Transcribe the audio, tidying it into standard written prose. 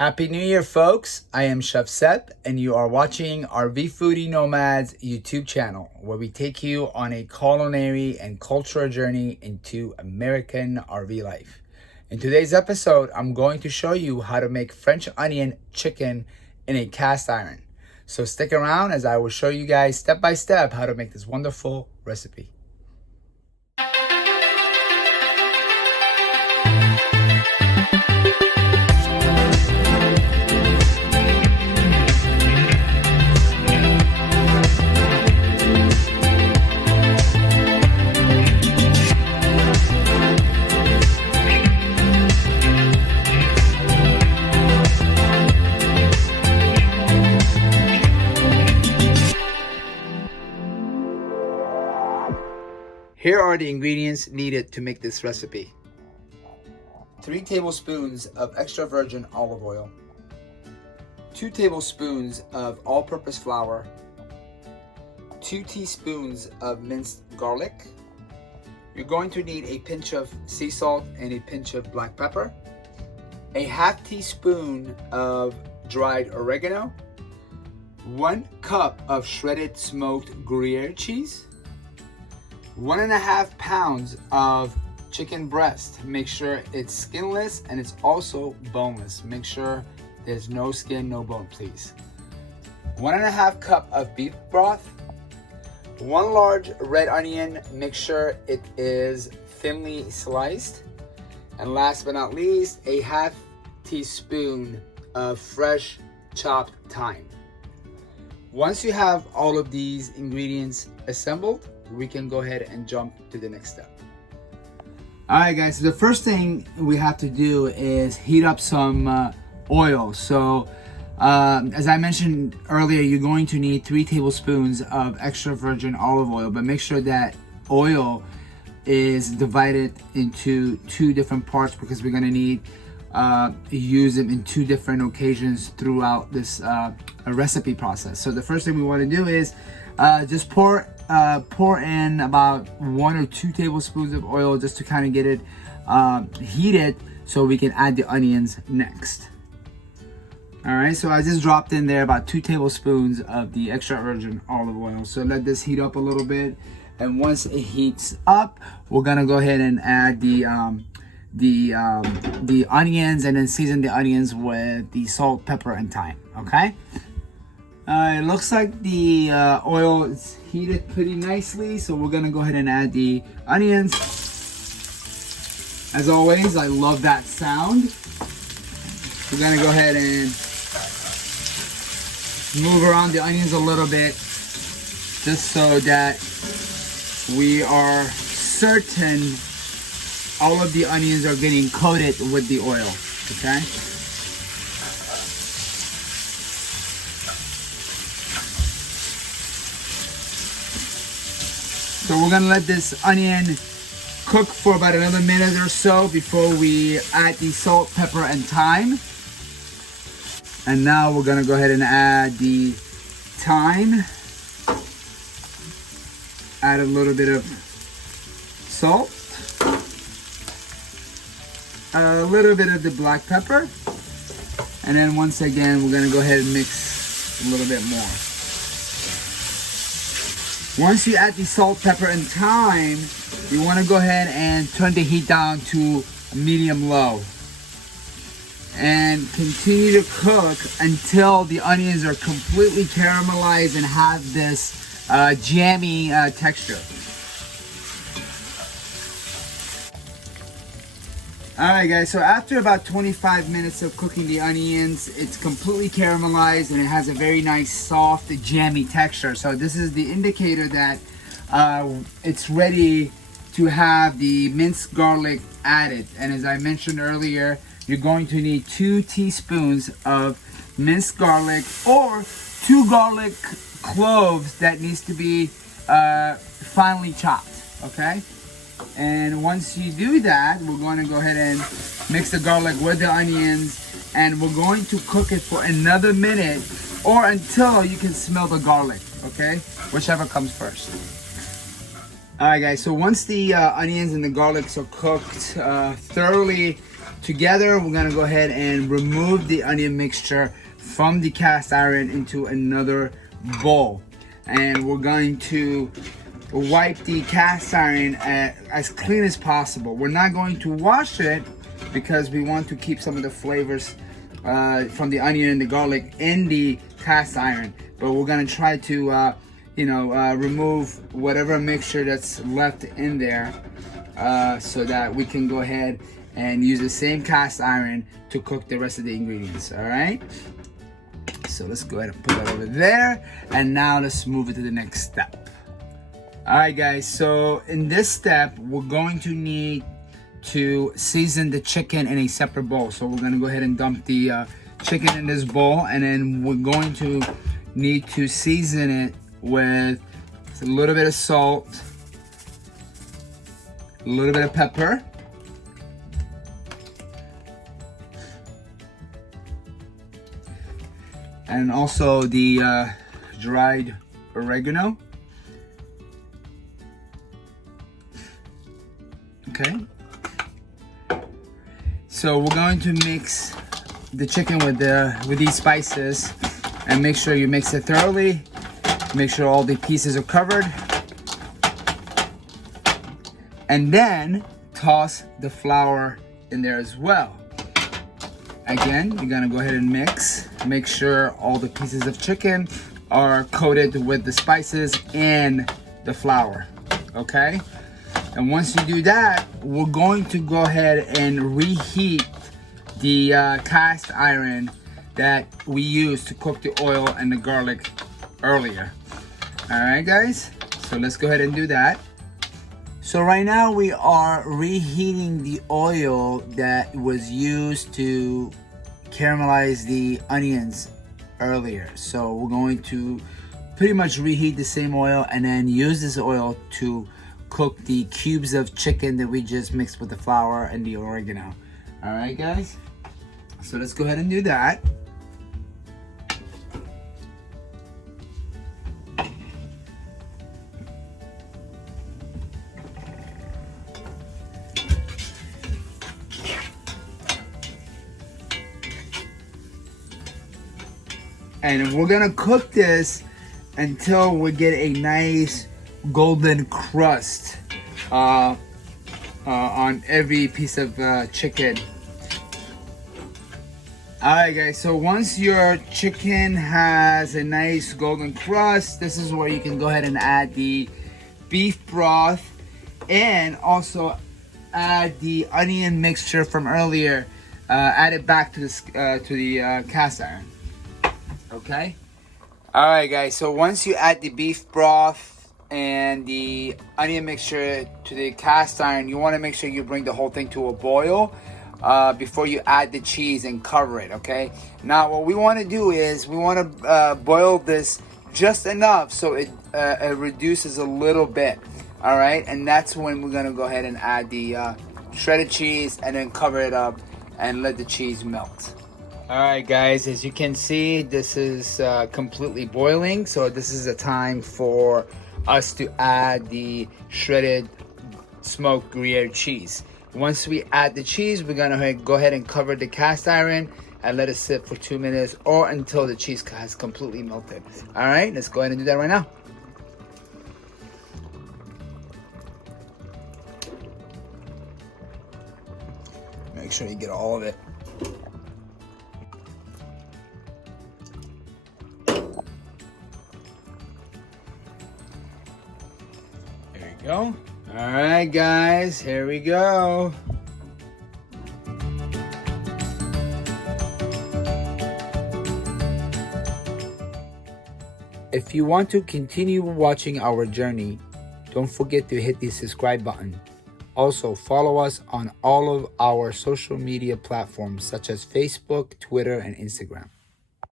Happy New Year, folks. I am Chef Sep, and you are watching RV Foodie Nomads YouTube channel, where we take you on a culinary and cultural journey into American RV life. In today's episode, I'm going to show you how to make French onion chicken in a cast iron. So stick around as I will show you guys step by step how to make this wonderful recipe. Here are the ingredients needed to make this recipe. 3 tablespoons of extra virgin olive oil, 2 tablespoons of all-purpose flour, 2 teaspoons of minced garlic. You're going to need a pinch of sea salt and a pinch of black pepper, a half teaspoon of dried oregano, 1 cup of shredded smoked Gruyere cheese, 1.5 pounds of chicken breast. Make sure it's skinless and it's also boneless. Make sure there's no skin, no bone, please. 1.5 cup of beef broth, 1 large red onion. Make sure it is thinly sliced. And last but not least, a half teaspoon of fresh chopped thyme. Once you have all of these ingredients assembled, we can go ahead and jump to the next step. All right, guys, so the first thing we have to do is heat up some oil. So as I mentioned earlier, you're going to need 3 tablespoons of extra virgin olive oil, but make sure that oil is divided into 2 different parts because we're gonna need use them in 2 different occasions throughout this recipe process. So the first thing we want to do is just pour in about 1 or 2 tablespoons of oil just to kind of get it heated so we can add the onions next. All right, so I just dropped in there about 2 tablespoons of the extra virgin olive oil. So let this heat up a little bit, and once it heats up, we're gonna go ahead and add the onions and then season the onions with the salt, pepper, and thyme. Okay. It looks like the oil is heated pretty nicely, so we're gonna go ahead and add the onions. As always, I love that sound. We're gonna go ahead and move around the onions a little bit, just so that we are certain all of the onions are getting coated with the oil, okay? So we're gonna let this onion cook for about another minute or so before we add the salt, pepper, and thyme. And now we're gonna go ahead and add the thyme. Add a little bit of salt. A little bit of the black pepper. And then once again, we're gonna go ahead and mix a little bit more. Once you add the salt, pepper, and thyme, you want to go ahead and turn the heat down to medium-low. And continue to cook until the onions are completely caramelized and have this jammy texture. Alright guys, so after about 25 minutes of cooking the onions, it's completely caramelized and it has a very nice soft jammy texture. So this is the indicator that it's ready to have the minced garlic added. And as I mentioned earlier, you're going to need 2 teaspoons of minced garlic or 2 garlic cloves that needs to be finely chopped, okay? And once you do that, we're going to go ahead and mix the garlic with the onions, and we're going to cook it for another minute or until you can smell the garlic, okay? Whichever comes first. All right, guys, so once the onions and the garlics are cooked thoroughly, together, we're gonna go ahead and remove the onion mixture from the cast iron into another bowl. And we're going to wipe the cast iron as clean as possible. We're not going to wash it because we want to keep some of the flavors from the onion and the garlic in the cast iron. But we're gonna try to remove whatever mixture that's left in there so that we can go ahead and use the same cast iron to cook the rest of the ingredients. All right, so let's go ahead and put that over there, and now let's move it to the next step. All right guys, so in this step we're going to need to season the chicken in a separate bowl. So we're going to go ahead and dump the chicken in this bowl, and then we're going to need to season it with a little bit of salt, a little bit of pepper, and also the dried oregano. Okay, so we're going to mix the chicken with these spices, and make sure you mix it thoroughly. Make sure all the pieces are covered, and then toss the flour in there as well. Again, you're gonna go ahead and mix. Make sure all the pieces of chicken are coated with the spices and the flour, okay? And once you do that, we're going to go ahead and reheat the cast iron that we used to cook the oil and the garlic earlier. All right, guys, so let's go ahead and do that. So right now we are reheating the oil that was used to caramelize the onions earlier. So we're going to pretty much reheat the same oil and then use this oil to cook the cubes of chicken that we just mixed with the flour and the oregano. All right, guys, so let's go ahead and do that. And we're gonna cook this until we get a nice golden crust on every piece of chicken. Alright guys, so once your chicken has a nice golden crust, this is where you can go ahead and add the beef broth and also add the onion mixture from earlier. Add it back to the cast iron. Okay. All right, guys. So once you add the beef broth and the onion mixture to the cast iron, you want to make sure you bring the whole thing to a boil before you add the cheese and cover it. Okay. Now, what we want to do is we want to boil this just enough so it reduces a little bit. All right, and that's when we're gonna go ahead and add the shredded cheese and then cover it up and let the cheese melt. Alright guys, as you can see, this is completely boiling, so this is the time for us to add the shredded smoked Gruyere cheese. Once we add the cheese, we're gonna go ahead and cover the cast iron and let it sit for 2 minutes or until the cheese has completely melted. Alright, let's go ahead and do that right now. Make sure you get all of it. Go. All right, guys, here we go. If you want to continue watching our journey, don't forget to hit the subscribe button. Also, follow us on all of our social media platforms such as Facebook, Twitter, and Instagram.